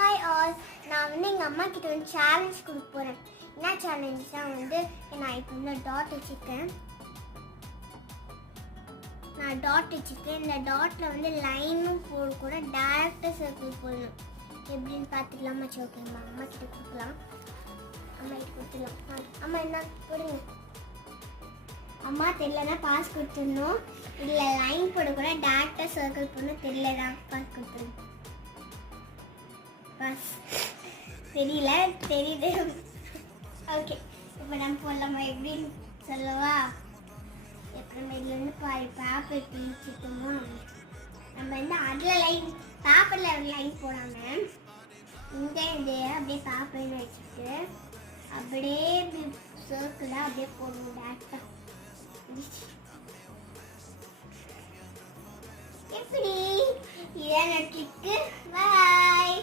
Hi all, நான் எங்கள் அம்மா கிட்ட சேலஞ்ச் கொடுக்க போகிறேன். என்ன சேலஞ்சாக நான் இப்போ டாட் வச்சுருக்கேன். நான் டாட் வச்சுருக்கேன். இந்த டாட்டில் லைனும் போடக்கூடாது, டேரக்டாக சர்க்கிள் போடணும். எப்படின்னு பார்த்துக்கலாமா? சரி, ஓகேம்மா, அம்மா கிட்ட கொடுக்கலாம். அம்மா கிட்ட கொடுத்துடலாம். அம்மா என்ன போடுங்க. அம்மா தெரியலன்னா பாஸ் கொடுத்துடணும். இல்லை லைன் போடக்கூடாது, டேரக்டாக சர்க்கிள் போடணும். தெரியலதான் பாஸ் கொடுத்துடணும். பாஸ் தெரியல, தெரியுது. ஓகே, இப்போ நம்ம போடலாமா? எப்படின்னு சொல்லவா? அப்புறம் இதுலேருந்து பாதி பேப்பர் பிரிச்சுட்டோமோ. நம்ம அதில் லைன், பேப்பரில் ஒரு லைன் போடாமல் இந்த இது அப்படியே பேப்பர்னு வச்சுட்டு அப்படியே சர்க்கிளாக அப்படியே போடணும். டேரக்டாக எப்படி? இதான் ட்ரிக்கு. பாய்.